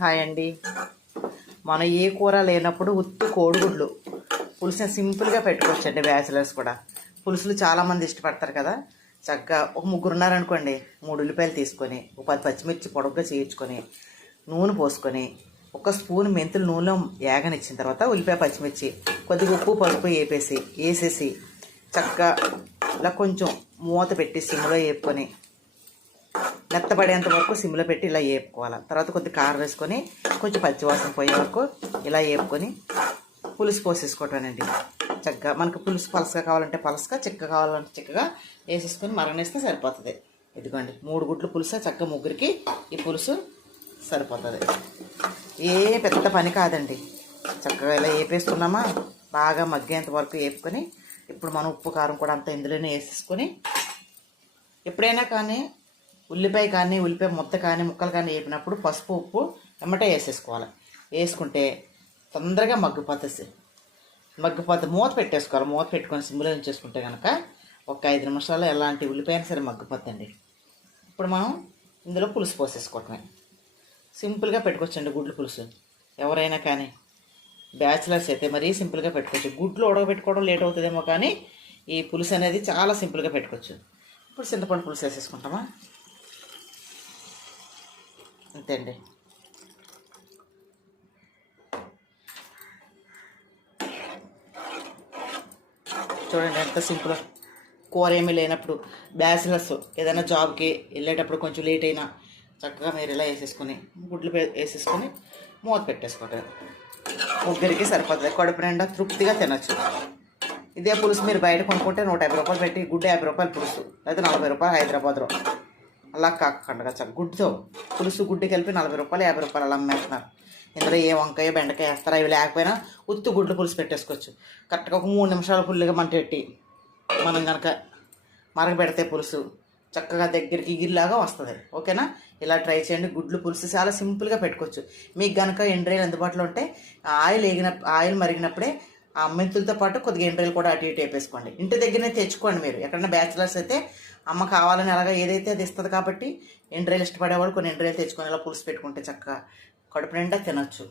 Hi అండి. మన ఏ కూర లేనప్పుడు ఉత్తి కోడిగుడ్లు పులుసుని సింపుల్గా పెట్టుకోవచ్చండి. బ్యాచిలర్స్ కూడా పులుసులు చాలామంది ఇష్టపడతారు కదా. చక్కగా ఒక ముగ్గురు ఉన్నారనుకోండి, 3 ఉల్లిపాయలు తీసుకొని, ఒక 10 పచ్చిమిర్చి పొడవుగా చేయించుకొని, నూనె పోసుకొని, ఒక స్పూన్ మెంతులు నూనెలో ఏగనిచ్చిన తర్వాత ఉల్లిపాయ పచ్చిమిర్చి కొద్దిగా ఉప్పు పసుపు వేసేసి చక్కగా ఇలా కొంచెం మూత పెట్టి సిమ్లో వేపుకొని మెత్తబడేంత వరకు సిమ్లో పెట్టి ఇలా వేపుకోవాలి. తర్వాత కొద్దిగా కారం వేసుకొని కొంచెం పచ్చివాసన పోయే వరకు ఇలా వేపుకొని పులుసు పోసేసుకోవటానండి. చక్కగా మనకు పులుసు పలసగా కావాలంటే పలసగా, చిక్కగా కావాలంటే చిక్కగా వేసేసుకొని మరగనేస్తే సరిపోతుంది. ఇదిగోండి 3 గుడ్లు పులుసు చక్కగా ముగ్గురికి ఈ పులుసు సరిపోతుంది. ఏ పెద్ద పని కాదండి. చక్కగా ఇలా వేపేసుకున్నామా, బాగా మగ్గేంత వరకు వేపుకొని ఇప్పుడు మనం ఉప్పు కారం కూడా అంతా ఇందులోనే వేసేసుకొని, ఎప్పుడైనా కానీ ఉల్లిపాయ కానీ ఉల్లిపాయ ముద్ద కానీ ముక్కలు కానీ వేపినప్పుడు పసుపు ఉప్పు ఎమ్మటే వేసేసుకోవాలి. వేసుకుంటే తొందరగా మగ్గిపోతుంది. మూత పెట్టేసుకోవాలి. మూత పెట్టుకొని సిమ్లో ఉంచేసుకుంటే కనుక ఒక 5 నిమిషాల్లో ఎలాంటి ఉల్లిపాయ సరే మగ్గిపోతుంది. ఇప్పుడు మనం ఇందులో పులుసు పోసేసుకోవటమే. సింపుల్గా పెట్టుకోవచ్చండి గుడ్లు పులుసు. ఎవరైనా కానీ బ్యాచిలర్స్ అయితే మరీ సింపుల్గా పెట్టుకోవచ్చు. గుడ్లు ఉడకబెట్టుకోవడం లేట్ అవుతుందేమో కానీ ఈ పులుసు అనేది చాలా సింపుల్గా పెట్టుకోవచ్చు. ఇప్పుడు చింతపండు పులుసు వేసేసుకుంటామా, అంతే అండి. చూడండి ఎంత సింపుల్. కూర ఏమీ లేనప్పుడు బ్యాచిలర్స్ ఏదైనా జాబ్కి వెళ్ళేటప్పుడు కొంచెం లేట్ అయినా చక్కగా మీరు ఇలా వేసేసుకొని గుడ్లు వేసేసుకొని మూత పెట్టేసుకుంటారు. ముగ్గురికి సరిపోతుంది. కడుపు నిండా తృప్తిగా తినచ్చు. ఇదే పులుసు మీరు బయట కొనుక్కుంటే 150 రూపాయలు పెట్టి గుడ్డు 50 రూపాయలు పులుసు, లేదా 40 రూపాయలు హైదరాబాద్లో. అలా కాకుండా గుడ్డుతో పులుసు గుడ్డు కలిపి 40 రూపాయలు 50 రూపాయలు అలా అమ్మేస్తున్నారు. ఇందులో ఏ వంకాయ బెండకాయ వేస్తారా, అవి లేకపోయినా ఉత్తు గుడ్లు పులుసు పెట్టేసుకోవచ్చు. కరెక్ట్గా ఒక 3 నిమిషాలు ఫుల్గా మంట పెట్టి మనం కనుక మరగబెడితే పులుసు చక్కగా దగ్గరికి గిరిలాగా వస్తుంది. ఓకేనా? ఇలా ట్రై చేయండి. గుడ్లు పులుసు చాలా సింపుల్గా పెట్టుకోవచ్చు. మీకు కనుక ఎండ్రాయిల్ అందుబాటులో ఉంటే ఆయిల్ మరిగినప్పుడే ఆ మెంతులతో పాటు కొద్దిగా ఎండ్రాయిల్ కూడా అటు ఇటు వేపేసుకోండి. ఇంటి దగ్గరనే తెచ్చుకోండి. మీరు ఎక్కడైనా బ్యాచిలర్స్ అయితే అమ్మ కావాలని అలాగా ఏదైతే అది ఇస్తుంది కాబట్టి ఎండ్రాయిల్ ఇష్టపడేవాళ్ళు కొన్ని ఎండ్రాయిల్ తెచ్చుకొని ఇలా పులుసు పెట్టుకుంటే చక్కగా కడుపు నిండా తినచ్చు.